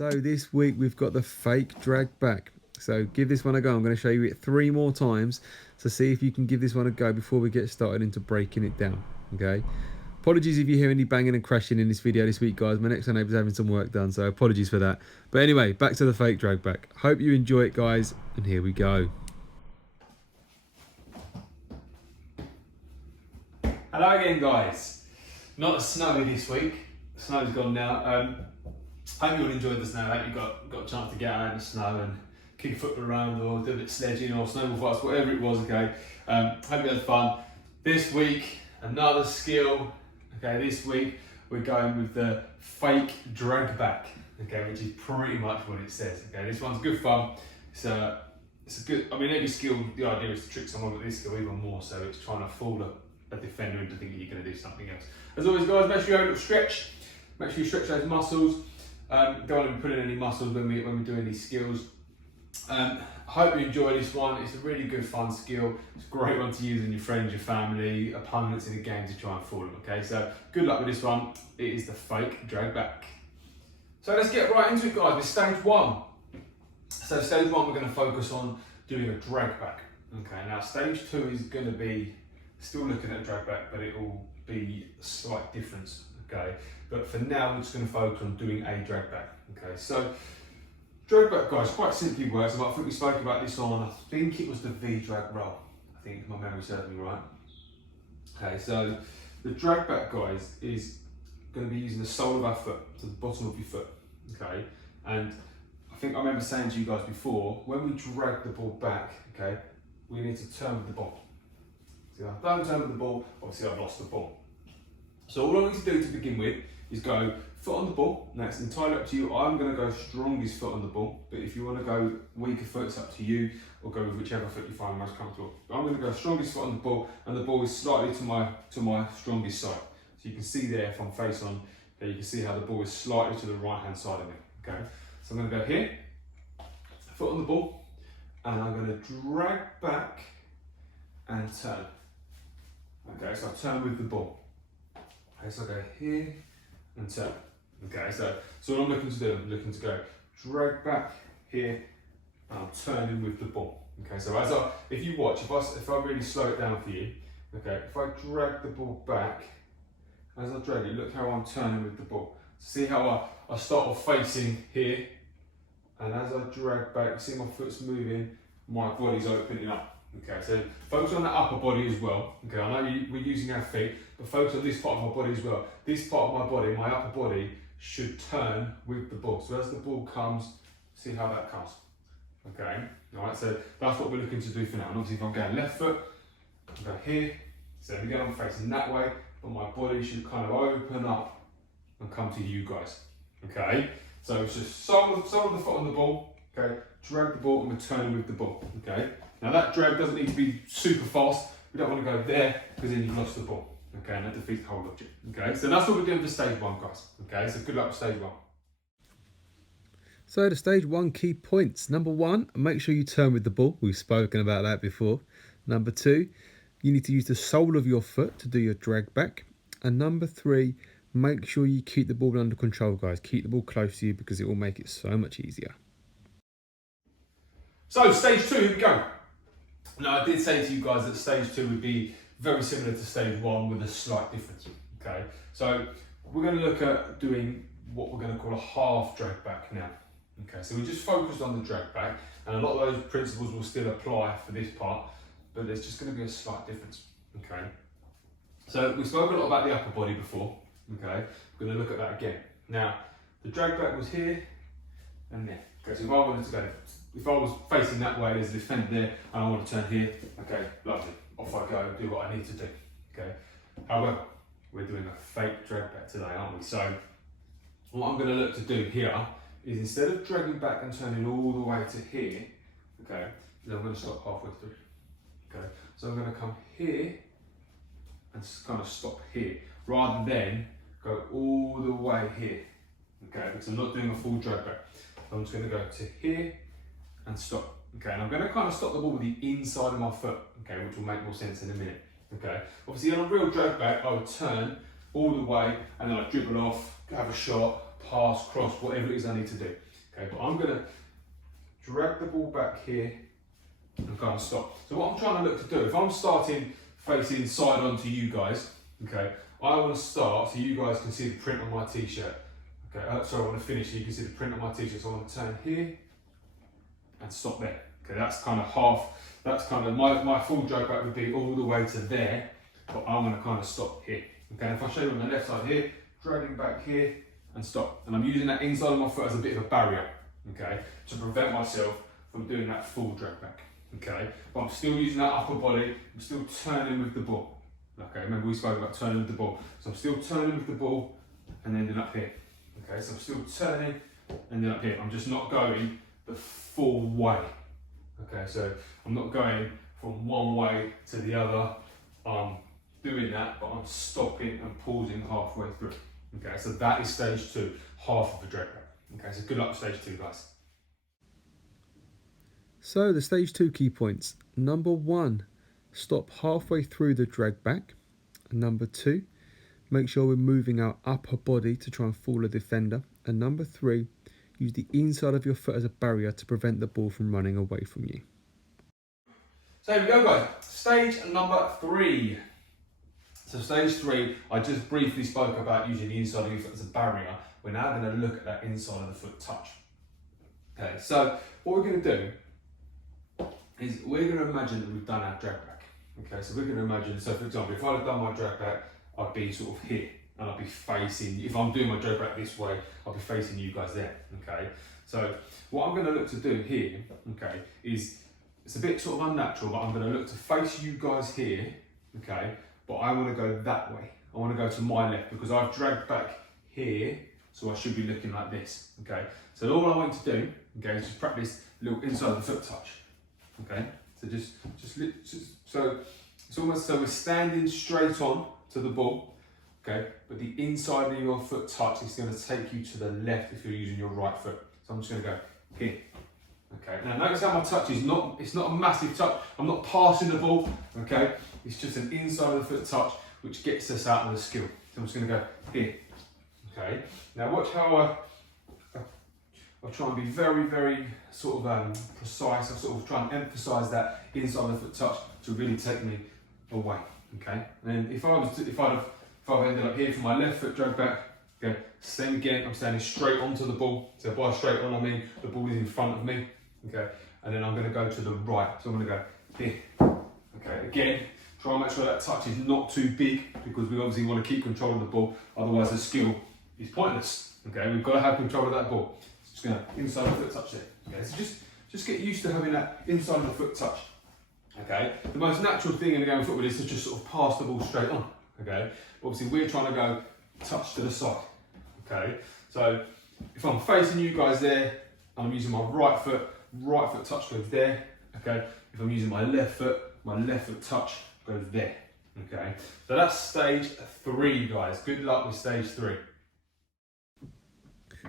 So this week we've got the fake drag back. So give this one a go. I'm going to show you it 3 more times to see if you can give this one a go before we get started into breaking it down. Okay. Apologies if you hear any banging and crashing in this video this week, guys. My next door neighbour's having some work done, so apologies for that. But anyway, back to the fake drag back. Hope you enjoy it, guys, and here we go. Hello again, guys. Not as snowy this week. The snow's gone now. Hope you all enjoyed the snow. I hope you got a chance to get out in the snow and kick a football around or do a bit of sledging or snowball fights, whatever it was, okay. Hope you had fun. This week, another skill. Okay, this week we're going with the fake drag back, okay, which is pretty much what it says. Okay, this one's good fun. It's a good. I mean, every skill, the idea is to trick someone, but this skill even more so. It's trying to fool a defender into thinking you're going to do something else. As always, guys, make sure you have a little stretch. Make sure you stretch those muscles. Don't want to be putting any muscles when we're doing these skills. I hope you enjoy this one. It's a really good fun skill. It's a great one to use in your friends, your family, opponents in the game to try and fool them, okay? So good luck with this one. It is the fake drag back. So let's get right into it, guys, with stage 1. So stage 1, we're going to focus on doing a drag back. Okay, now stage 2 is going to be still looking at a drag back, but it will be a slight difference, okay? But for now, we're just going to focus on doing a drag back, okay? So drag back, guys, quite simply works. I think we spoke about this on, I think it was the V drag roll. I think my memory serves me right. Okay, so the drag back, guys, is going to be using the sole of our foot to the bottom of your foot. Okay, and I think I remember saying to you guys before, when we drag the ball back, okay, we need to turn with the ball. So if I don't turn with the ball, obviously I've lost the ball. So all I need to do to begin with is go foot on the ball. Now it's entirely up to you. I'm going to go strongest foot on the ball, but if you want to go weaker foot, it's up to you, or go with whichever foot you find most comfortable. But I'm going to go strongest foot on the ball, and the ball is slightly to my strongest side. So you can see there, if I'm face on, there you can see how the ball is slightly to the right hand side of me. Okay, so I'm going to go here, foot on the ball, and I'm going to drag back and turn. Okay, so I turn with the ball. Okay, so I go here and turn. Okay, so what I'm looking to do, I'm looking to go drag back here, and I'm turning with the ball. Okay, so if you watch, if I really slow it down for you, okay, if I drag the ball back, as I drag it, look how I'm turning with the ball. See how I start off facing here, and as I drag back, see my foot's moving, my body's opening up. Okay, so focus on that upper body as well. Okay, I know we're using our feet, but focus on this part of my body as well. This part of my body, my upper body, should turn with the ball. So as the ball comes, see how that comes. Okay, all right, so that's what we're looking to do for now. And obviously if I'm going left foot, I'll go here. So again, I'm facing that way, but my body should kind of open up and come to you guys. Okay, so it's just sole of the foot on the ball. Okay, drag the ball and we're turning with the ball. Okay. Now that drag doesn't need to be super fast. We don't want to go there because then you've lost the ball. Okay, and that defeats the whole object. Okay, so that's what we're doing for stage 1, guys. Okay, so good luck with stage 1. So the stage 1 key points. Number 1, make sure you turn with the ball. We've spoken about that before. Number 2, you need to use the sole of your foot to do your drag back. And number 3, make sure you keep the ball under control, guys. Keep the ball close to you because it will make it so much easier. So stage 2, here we go. Now I did say to you guys that stage 2 would be very similar to stage 1 with a slight difference. Okay, so we're going to look at doing what we're going to call a half drag back now. Okay, so we just focused on the drag back, and a lot of those principles will still apply for this part, but there's just going to be a slight difference. Okay, so we spoke a lot about the upper body before. Okay, we're going to look at that again. Now the drag back was here and there. Okay, so if I wanted to go, if I was facing that way, there's a defender there, and I want to turn here, okay, lovely, off I go, do what I need to do, okay. However, we're doing a fake drag back today, aren't we? So what I'm going to look to do here is, instead of dragging back and turning all the way to here, okay, then I'm going to stop halfway through, okay. So I'm going to come here and kind of stop here, rather than go all the way here, okay, because I'm not doing a full drag back. I'm just going to go to here and stop. Okay, and I'm going to kind of stop the ball with the inside of my foot, okay, which will make more sense in a minute. Okay, obviously on a real drag back, I would turn all the way and then I'd dribble off, have a shot, pass, cross, whatever it is I need to do. Okay, but I'm gonna drag the ball back here and kind of stop. So what I'm trying to look to do, if I'm starting facing side on to you guys, okay, I want to start so you guys can see the print on my t-shirt. Okay, sorry, I want to finish so you can see the print on my t-shirt. So I want to turn here and stop there. Okay, that's kind of half, that's kind of, my full drag back would be all the way to there, but I'm going to kind of stop here. Okay, if I show you on the left side here, dragging back here and stop. And I'm using that inside of my foot as a bit of a barrier, okay, to prevent myself from doing that full drag back. Okay, but I'm still using that upper body, I'm still turning with the ball. Okay, remember we spoke about turning with the ball. So I'm still turning with the ball and ending up here. Okay, so I'm still turning and then up here. I'm just not going the full way. Okay, so I'm not going from one way to the other. I'm doing that, but I'm stopping and pausing halfway through. Okay, so that is stage 2, half of the drag back. Okay, so good luck with stage 2, guys. So the stage 2 key points. Number 1, stop halfway through the drag back. And number 2, make sure we're moving our upper body to try and fool a defender. And number 3, use the inside of your foot as a barrier to prevent the ball from running away from you. So here we go, guys. Stage number 3. So stage 3, I just briefly spoke about using the inside of your foot as a barrier. We're now going to look at that inside of the foot touch. Okay, so what we're going to do is we're going to imagine that we've done our drag back. Okay, so we're going to imagine, so for example, if I'd have done my drag back, I'd be sort of here and I'd be facing, if I'm doing my drag back this way, I'll be facing you guys there. Okay, so what I'm going to look to do here, okay, is it's a bit sort of unnatural, but I'm going to look to face you guys here, okay, but I want to go that way. I want to go to my left because I've dragged back here, so I should be looking like this. Okay, so all I want to do, okay, is just practice a little inside the foot touch. Okay, so just so it's almost so we're standing straight on to the ball, okay, but the inside of your foot touch is going to take you to the left if you're using your right foot. So I'm just going to go here. Okay, now notice how my touch is it's not a massive touch. I'm not passing the ball, okay, it's just an inside of the foot touch which gets us out of the skill. So I'm just going to go here. Okay, now watch how I'll try and be very, very sort of precise. I'll sort of try and emphasise that inside of the foot touch to really take me away. Okay, and then if I've ended up here for my left foot drag back, okay, same again. I'm standing straight onto the ball. So by straight on, I mean the ball is in front of me. Okay, and then I'm going to go to the right. So I'm going to go here. Okay, again, try and make sure that touch is not too big because we obviously want to keep control of the ball. Otherwise, the skill is pointless. Okay, we've got to have control of that ball. Just going to inside the foot touch there. Okay, so just get used to having that inside of the foot touch. Okay, the most natural thing in the game of football is to just sort of pass the ball straight on. Okay, but obviously we're trying to go touch to the side. Okay, so if I'm facing you guys there, I'm using my right foot touch goes there. Okay, if I'm using my left foot touch goes there. Okay, so that's stage 3, guys. Good luck with stage 3.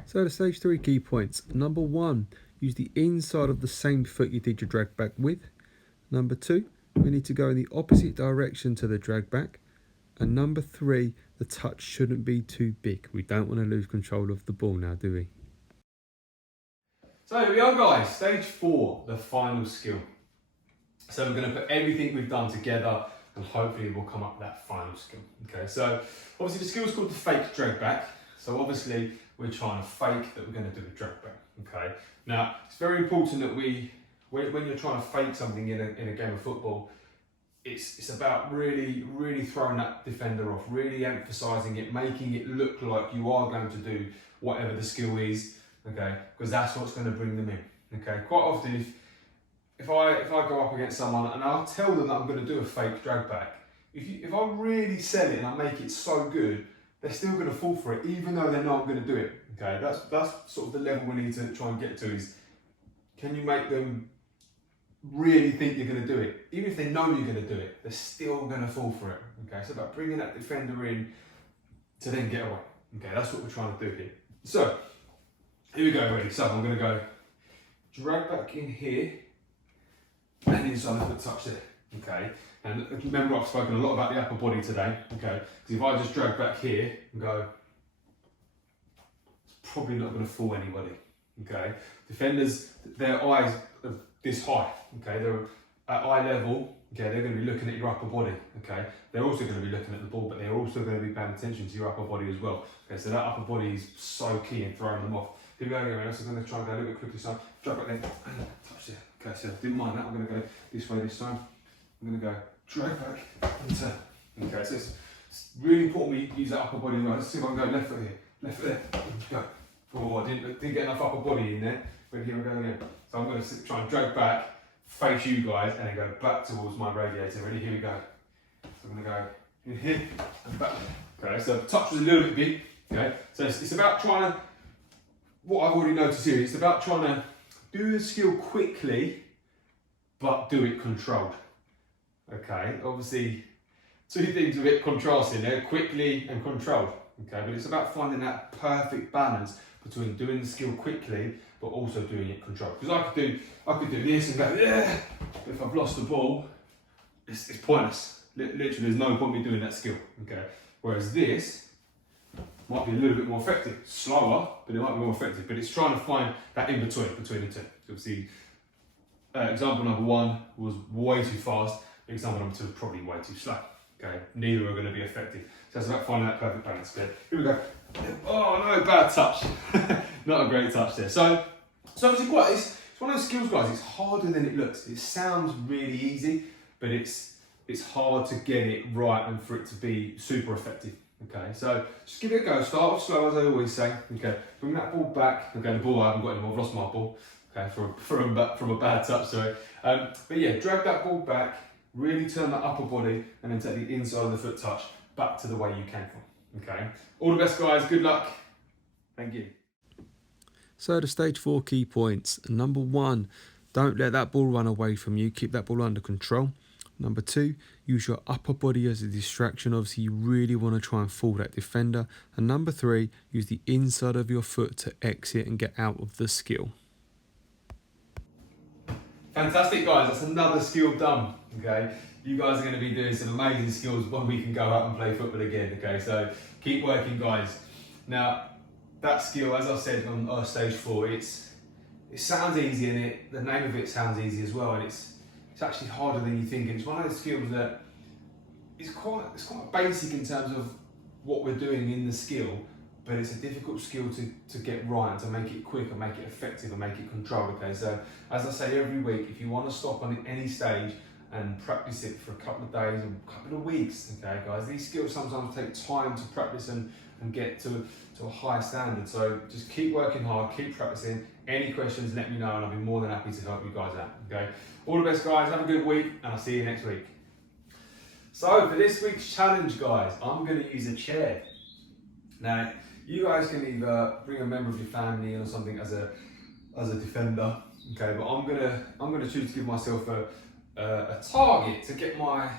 So the stage 3 key points. Number 1, use the inside of the same foot you did your drag back with. Number 2, we need to go in the opposite direction to the drag back. And number 3, the touch shouldn't be too big. We don't want to lose control of the ball now, do we? So here we are, guys. Stage 4, the final skill. So we're going to put everything we've done together and hopefully we'll come up with that final skill. Okay, so obviously the skill is called the fake drag back. So obviously we're trying to fake that we're going to do the drag back. Okay, now it's very important that when you're trying to fake something in a game of football, it's about really throwing that defender off, really emphasising it, making it look like you are going to do whatever the skill is, okay, because that's what's going to bring them in. Okay, quite often if I go up against someone and I'll tell them that I'm going to do a fake drag back, if I really sell it and I make it so good, they're still going to fall for it, even though they know I'm going to do it. Okay, that's sort of the level we need to try and get to is, can you make them really think you're going to do it? Even if they know you're going to do it, they're still going to fall for it. Okay, it's about bringing that defender in to then get away. Okay, that's what we're trying to do here. So, here we go, ready. So I'm going to go drag back in here and inside the foot touch there. Okay, and remember I've spoken a lot about the upper body today. Okay, because if I just drag back here and go, it's probably not going to fool anybody. Okay, defenders, their eyes are this high. Okay, they're at eye level. Okay, they're going to be looking at your upper body. Okay, they're also going to be looking at the ball, but they're also going to be paying attention to your upper body as well. Okay, so that upper body is so key in throwing them off. Here we go again. So I'm going to try and go a little bit quickly. So drop back there, touch there. Okay, so didn't mind that. I'm going to go this way this time. I'm going to go drag back and turn. Okay, so it's really important we use that upper body as well. Let's see if I can go left foot here, left foot there. Go. Oh, I didn't get enough upper body in there. But here we go again. So I'm going to try and drag back, face you guys, and then go back towards my radiator. Ready? Here we go. So I'm going to go in here and back. Okay, so the touch was a little bit big. Okay, so it's about trying to, what I've already noticed here, it's about trying to do the skill quickly, but do it controlled. Okay, obviously, two things a bit contrasting there, quickly and controlled. Okay, but it's about finding that perfect balance between doing the skill quickly, but also doing it controlled. Because I could do this and go, yeah, but if I've lost the ball, it's pointless. Literally, there's no point me doing that skill. Okay, whereas this might be a little bit more effective, slower, but it might be more effective. But it's trying to find that in between the two. Obviously, example number one was way too fast. Example number two was probably way too slow. Okay, neither are going to be effective. So it's about finding that perfect balance. But here we go. Oh no, bad touch. Not a great touch there. So obviously it's one of those skills, guys. It's harder than it looks. It sounds really easy, but it's hard to get it right and for it to be super effective. Okay, so just give it a go. Start off slow, as I always say. Okay, bring that ball back. Okay, the ball I haven't got anymore. I've lost my ball. Okay, from a bad touch. Sorry. But yeah, drag that ball back. Really turn that upper body, and then take the inside of the foot touch back to the way you came from. Okay. All the best, guys. Good luck. Thank you. So the stage 4 key points. Number 1, don't let that ball run away from you. Keep that ball under control. Number 2, use your upper body as a distraction. Obviously, you really want to try and fool that defender. And number 3, use the inside of your foot to exit and get out of the skill. Fantastic, guys. That's another skill done. Okay. You guys are going to be doing some amazing skills when we can go out and play football again. Okay. So keep working, guys. Now, that skill, as I said on stage 4, it sounds easy, and the name of it sounds easy as well, and it's actually harder than you think. And it's one of those skills that it's quite basic in terms of what we're doing in the skill, but it's a difficult skill to get right and to make it quick and make it effective and make it controlled. Okay, so as I say every week, if you want to stop on any stage and practice it for a couple of days or a couple of weeks, okay guys, these skills sometimes take time to practice and get to a high standard. So just keep working hard, keep practicing. Any questions, let me know, and I'll be more than happy to help you guys out. Okay, all the best, guys. Have a good week, and I'll see you next week. So for this week's challenge, guys, I'm going to use a chair. Now, you guys can either bring a member of your family in or something as a defender, okay? But I'm gonna choose to give myself a target to get my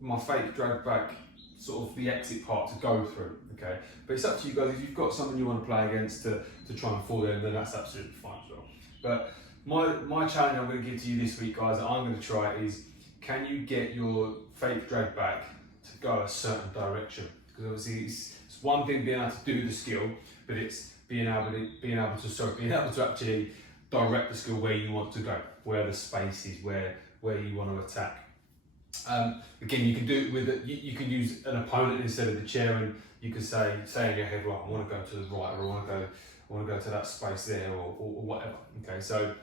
my fake drag back, sort of the exit part to go through, okay? But it's up to you guys. If you've got someone you want to play against to try and fool them, then that's absolutely fine as well. But my challenge I'm going to give to you this week, guys, that I'm going to try is, can you get your fake drag back to go a certain direction? Because obviously it's one thing being able to do the skill, but it's being able to actually direct the skill where you want to go, where the space is, where you want to attack. Again, you can do it with you can use an opponent instead of the chair, and you can say in your head, right, I want to go to the right, or I want to go to that space there, or whatever. Okay, so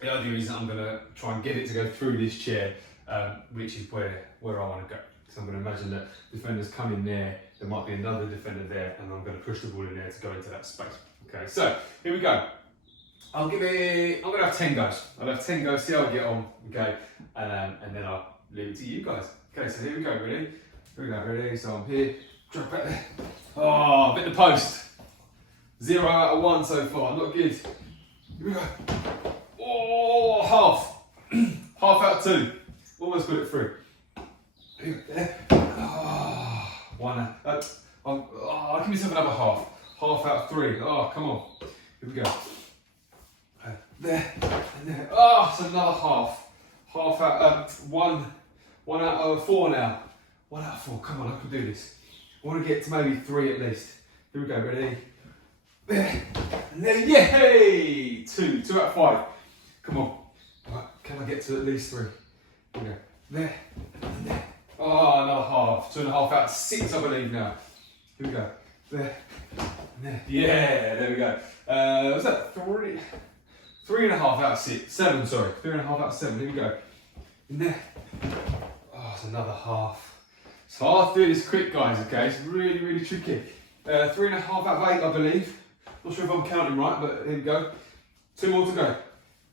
the idea is that I'm going to try and get it to go through this chair, which is where I want to go. So I'm going to imagine that defenders come in there, there might be another defender there, and I'm going to push the ball in there to go into that space. Okay, so here we go. I'm going to have 10 goes. I'll have 10 goes, see how I get on, okay, and then I'll leave it to you guys. Okay, so here we go, ready? Here we go, ready? So I'm here, drop back there. Oh, bit the post. 0 out of 1 so far, not good. Here we go. Oh, half. Half out of 2. Almost put it through. Oh, 1 out. I'll give myself another half. Half out of 3. Oh, come on. Here we go. There and there. Oh, it's another half. Half out. 1 out of 4 now. 1 out of 4. Come on, I can do this. I want to get to maybe 3 at least. Here we go. Ready? there, and there, yay! 2 out of 5. Come on. Right, can I get to at least 3? Here we go. There, and there. Oh, another half. 2.5 out of 6, I believe now. Here we go. There, and there. Yeah, there we go. Was that 3? 3.5 out of 6. 7, sorry. 3.5 out of 7. Here we go. And there. Oh, it's another half. It's hard to do this quick, guys, okay? It's really, really tricky. 3.5 out of 8, I believe. Not sure if I'm counting right, but here we go. 2 more to go.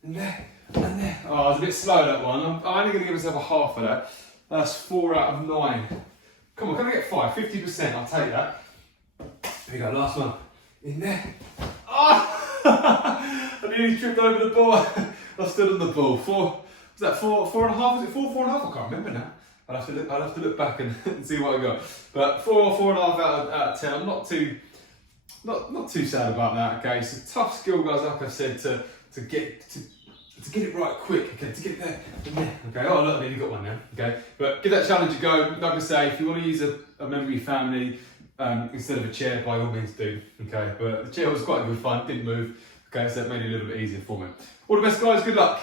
And there, and there. Oh, I was a bit slow, that one. I'm only going to give myself a half of that. That's 4 out of 9. Come on, can I get 5? 50%, I'll take that. Here we go, last one. In there. Oh! I nearly tripped over the ball. I stood on the ball. 4, was that 4.5? Was it 4, 4.5? I can't remember now. I'll have to look back and see what I got. But 4.5 out of 10. I'm not too sad about that. Okay, it's a tough skill, guys. Like I said, to get it right quick. Okay, to get there and there. Okay. Oh look, I nearly got one now. Okay, but give that challenge a go. Like I say, if you want to use a memory family instead of a chair, by all means do. Okay, but the chair was quite good fun. Didn't move. Okay, so that made it a little bit easier for me. All the best, guys. Good luck.